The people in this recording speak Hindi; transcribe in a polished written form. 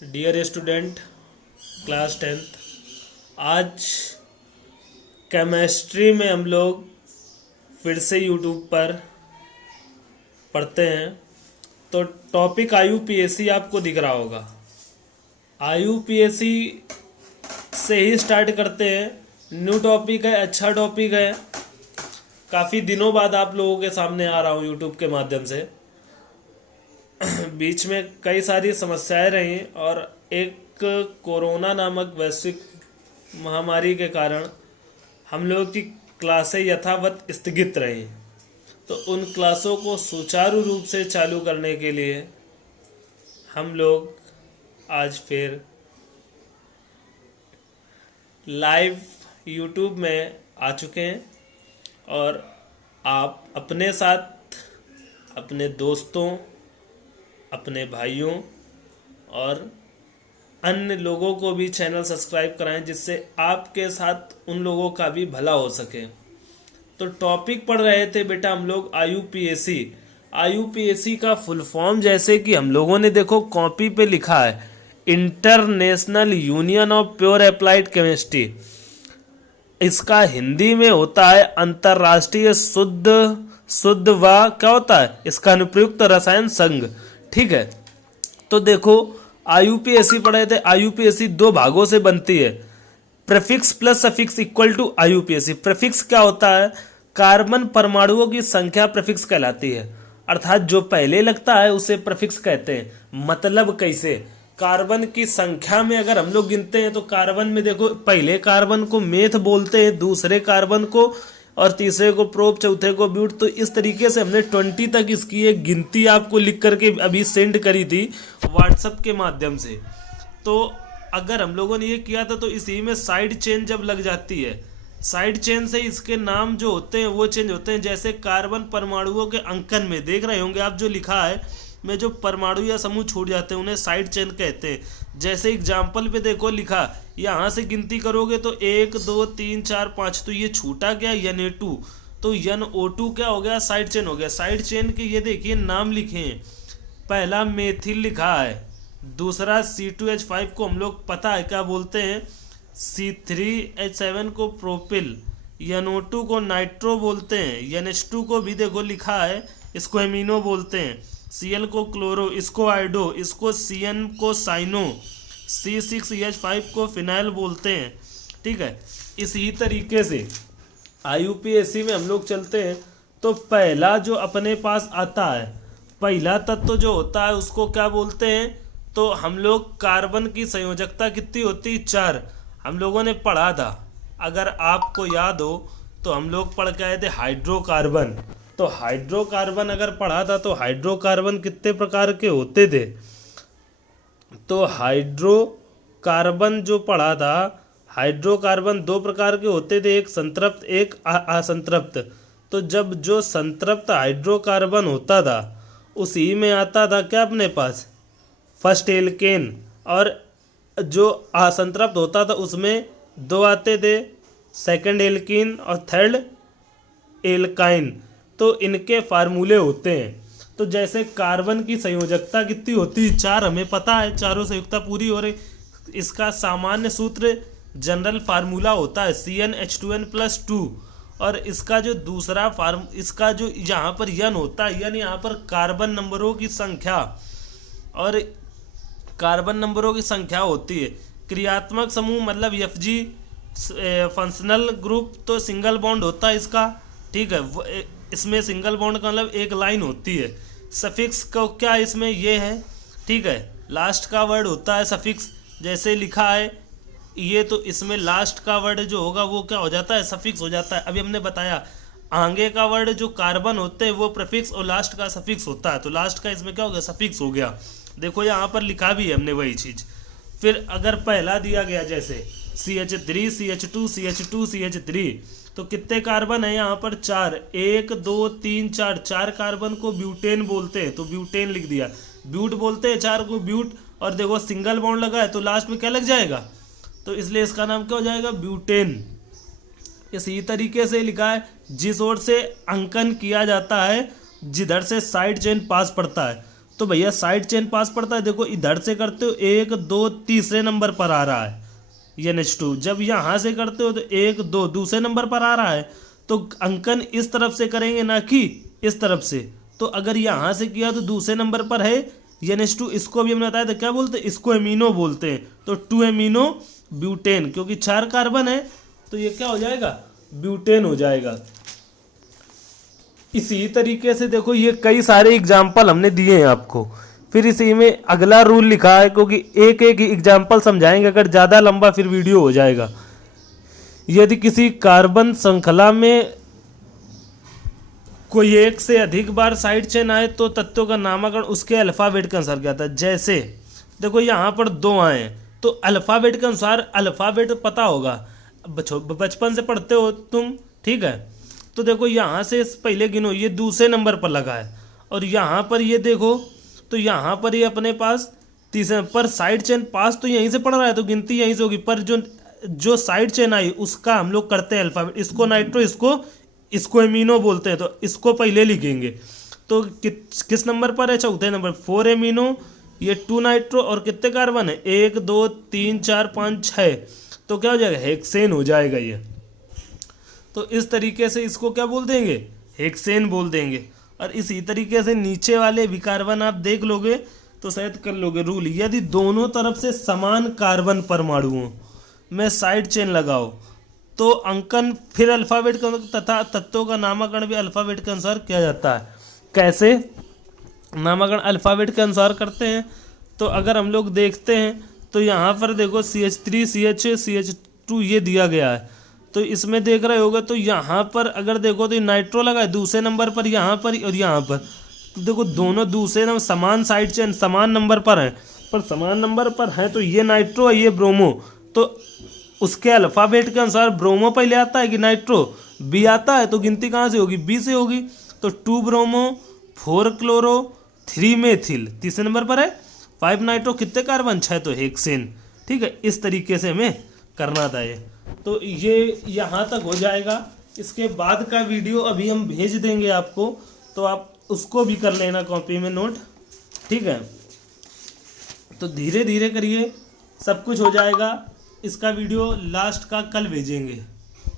Dear student, class 10th। आज केमिस्ट्री में हम लोग फिर से यूट्यूब पर पढ़ते हैं। तो टॉपिक आईयूपीएसी आपको दिख रहा होगा। आईयूपीएसी से ही स्टार्ट करते हैं। न्यू टॉपिक है, अच्छा टॉपिक है। काफ़ी दिनों बाद आप लोगों के सामने आ रहा हूँ यूट्यूब के माध्यम से। बीच में कई सारी समस्याएं रही और एक कोरोना नामक वैश्विक महामारी के कारण हम लोगों की क्लासें यथावत स्थगित रहीं। तो उन क्लासों को सुचारू रूप से चालू करने के लिए हम लोग आज फिर लाइव यूट्यूब में आ चुके हैं और आप अपने साथ अपने दोस्तों, अपने भाइयों और अन्य लोगों को भी चैनल सब्सक्राइब कराएं, जिससे आपके साथ उन लोगों का भी भला हो सके। तो टॉपिक पढ़ रहे थे बेटा हम लोग आईयूपीएसी। आईयूपीएसी का फुल फॉर्म जैसे कि हम लोगों ने देखो कॉपी पे लिखा है, international union of pure applied chemistry. इसका हिंदी में होता है अंतर्राष्ट्रीय शुद्ध व क्या होता है इसका अनुप्रयुक्त रसायन संघ। ठीक है, तो देखो आईयूपीएसी पढ़े थे। आईयूपीएसी दो भागों से बनती है, prefix plus suffix equal to IUPAC. Prefix क्या होता है? कार्बन परमाणुओं की संख्या प्रीफिक्स कहलाती है, अर्थात जो पहले लगता है उसे प्रीफिक्स कहते हैं। मतलब कैसे? कार्बन की संख्या में अगर हम लोग गिनते हैं तो कार्बन में देखो पहले कार्बन को मेथ बोलते हैं, दूसरे कार्बन को और तीसरे को प्रोप, चौथे को ब्यूट। तो इस तरीके से हमने 20 तक इसकी एक गिनती आपको लिख करके अभी सेंड करी थी व्हाट्सएप के माध्यम से। तो अगर हम लोगों ने ये किया था तो इसी में साइड चेन जब लग जाती है, साइड चेन से इसके नाम जो होते हैं वो चेंज होते हैं। जैसे कार्बन परमाणुओं के अंकन में देख रहे होंगे आप, जो लिखा है में जो परमाणु या समूह छूट जाते हैं उन्हें साइड चेन कहते हैं। जैसे एग्जाम्पल पे देखो लिखा, यहाँ से गिनती करोगे तो 1 2 3 4 5, तो ये छूटा गया NA2, तो NO2 क्या हो गया? साइड चेन हो गया। साइड चेन के ये देखिए नाम लिखे हैं, पहला मेथिल लिखा है, दूसरा C2H5 को हम लोग पता है क्या बोलते हैं, C3H7 को प्रोपिल, NO2 को नाइट्रो बोलते हैं, NH2 को भी देखो लिखा है, इसको एमिनो बोलते हैं, Cl को क्लोरो, इसको आइडो, इसको Cn को साइनो, C6H5 को फिनाइल बोलते हैं। ठीक है, इसी तरीके से आईयूपीएसी में हम लोग चलते हैं। तो पहला जो अपने पास आता है, पहला तत्व जो होता है उसको क्या बोलते हैं? तो हम लोग कार्बन की संयोजकता कितनी होती? 4। हम लोगों ने पढ़ा था, अगर आपको याद हो तो हम लोग पढ़ के आए थे हाइड्रोकार्बन। तो हाइड्रोकार्बन अगर पढ़ा था तो हाइड्रोकार्बन कितने प्रकार के होते थे? तो हाइड्रोकार्बन जो पढ़ा था, हाइड्रोकार्बन 2 प्रकार के होते थे, एक संतृप्त एक असंतृप्त। तो जब जो संतृप्त हाइड्रोकार्बन होता था उसी में आता था क्या अपने पास? फर्स्ट एल्केन, और जो असंतृप्त होता था उसमें 2 आते थे, सेकंड एल्कीन और थर्ड एल्काइन। तो इनके फार्मूले होते हैं। तो जैसे कार्बन की संयोजकता कितनी होती है? 4, हमें पता है, चारों संयुक्ता पूरी हो रही। इसका सामान्य सूत्र जनरल फार्मूला होता है CnH2n+2, और इसका जो दूसरा इसका जो यहाँ पर यन होता है, यन यहाँ पर कार्बन नंबरों की संख्या, और कार्बन नंबरों की संख्या होती है। क्रियात्मक समूह मतलब Fg, फंक्शनल ग्रुप तो सिंगल बॉन्ड होता है इसका। ठीक है, इसमें सिंगल बॉन्ड का मतलब एक लाइन होती है। सफिक्स को क्या इसमें ये है, ठीक है, लास्ट का वर्ड होता है सफिक्स। जैसे लिखा है ये, तो इसमें लास्ट का वर्ड जो होगा वो क्या हो जाता है? सफिक्स हो जाता है। अभी हमने बताया आगे का वर्ड जो कार्बन होते हैं वो प्रीफिक्स और लास्ट का सफिक्स होता है। तो लास्ट का इसमें क्या हो गया? सफिक्स हो गया। देखो यहाँ पर लिखा भी है हमने वही चीज़। फिर अगर पहला दिया गया जैसे CH3 CH2 CH2 CH3, तो कितने कार्बन है यहाँ पर? 4। 1 2 3 4, 4 कार्बन को ब्यूटेन बोलते हैं, तो ब्यूटेन लिख दिया। ब्यूट बोलते हैं 4 को ब्यूट, और देखो सिंगल बॉन्ड लगा है तो लास्ट में क्या लग जाएगा? तो इसलिए इसका नाम क्या हो जाएगा? ब्यूटेन। इसी तरीके से लिखा है, जिस ओर से अंकन किया जाता है जिधर से साइड चेन पास पड़ता है, तो भैया साइड चेन पास पड़ता है। देखो इधर से करते हो 1 2 तीसरे नंबर पर आ रहा है NH2। जब यहाँ से करते हो तो 1 2 दूसरे नंबर पर आ रहा है। तो अंकन इस तरफ से करेंगे ना कि इस तरफ से। तो अगर यहाँ से किया तो दूसरे नंबर पर है NH2। इसको भी हमने बताया था क्या बोलते हैं, इसको एमिनो बोलते हैं। तो 2 एमिनो ब्यूटेन, क्योंकि 4 कार्बन है तो ये क्या हो जाएगा, ब्यूटेन हो जाएगा। इसी तरीके से देखो ये कई सारे एग्जाम्पल हमने दिए हैं आपको। फिर इसी में अगला रूल लिखा है, क्योंकि एक एक एग्जाम्पल समझाएंगे, अगर ज़्यादा लंबा फिर वीडियो हो जाएगा। यदि किसी कार्बन श्रृंखला में कोई एक से अधिक बार साइड चेन आए तो तत्वों का नामकरण उसके अल्फाबेट के अनुसार किया जाता है। जैसे देखो यहाँ पर 2 आए तो अल्फाबेट के अनुसार, अल्फाबेट पता होगा, बचपन से पढ़ते हो तुम, ठीक है। तो देखो यहाँ से पहले गिनो, ये दूसरे नंबर पर लगा है, और यहाँ पर ये देखो तो यहाँ पर ये अपने पास तीसरे पर साइड चेन पास तो यहीं से पड़ रहा है तो गिनती यहीं से होगी। पर जो साइड चेन आई उसका हम लोग करते हैं अल्फाबेट, इसको नाइट्रो, इसको एमिनो बोलते हैं। तो इसको पहले लिखेंगे। तो किस नंबर पर है, चौथे नंबर 4 एमिनो, ये 2 नाइट्रो, और कितने कार्बन है 1 2 3 4 5 6। तो क्या हो जाएगा, हेक्सेन हो जाएगा ये। तो इस तरीके से इसको क्या बोल देंगे, हेक्सेन बोल देंगे। और इसी तरीके से नीचे वाले भी कार्बन आप देख लोगे तो शायद कर लोगे रूल। यदि दोनों तरफ से समान कार्बन परमाणुओं में साइड चेन लगाओ तो अंकन फिर अल्फाबेट के तथा तत्वों का नामकरण भी अल्फाबेट के अनुसार किया जाता है। कैसे नामकरण अल्फाबेट के अनुसार करते हैं, तो अगर हम लोग देखते हैं तो यहाँ पर देखो CH3 CH2 ये दिया गया है। तो इसमें देख रहे होगे तो यहाँ पर अगर देखो तो नाइट्रो लगा है दूसरे नंबर पर, यहाँ पर और यहाँ पर। तो देखो दोनों दूसरे नंबर समान साइड चेन समान नंबर पर हैं, पर समान नंबर पर हैं तो ये नाइट्रो है ये ब्रोमो। तो उसके अल्फाबेट के अनुसार ब्रोमो पहले आता है कि नाइट्रो, बी आता है, तो गिनती कहाँ से होगी, बी से होगी। तो 2 ब्रोमो 4 क्लोरो 3 मेथिल तीसरे नंबर पर है, 5 नाइट्रो, कितने कार्बन 6, तो हेक्सेन। ठीक है, इस तरीके से हमें करना था ये। तो ये यहाँ तक हो जाएगा। इसके बाद का वीडियो अभी हम भेज देंगे आपको, तो आप उसको भी कर लेना कॉपी में नोट, ठीक है। तो धीरे धीरे करिए, सब कुछ हो जाएगा। इसका वीडियो लास्ट का कल भेजेंगे।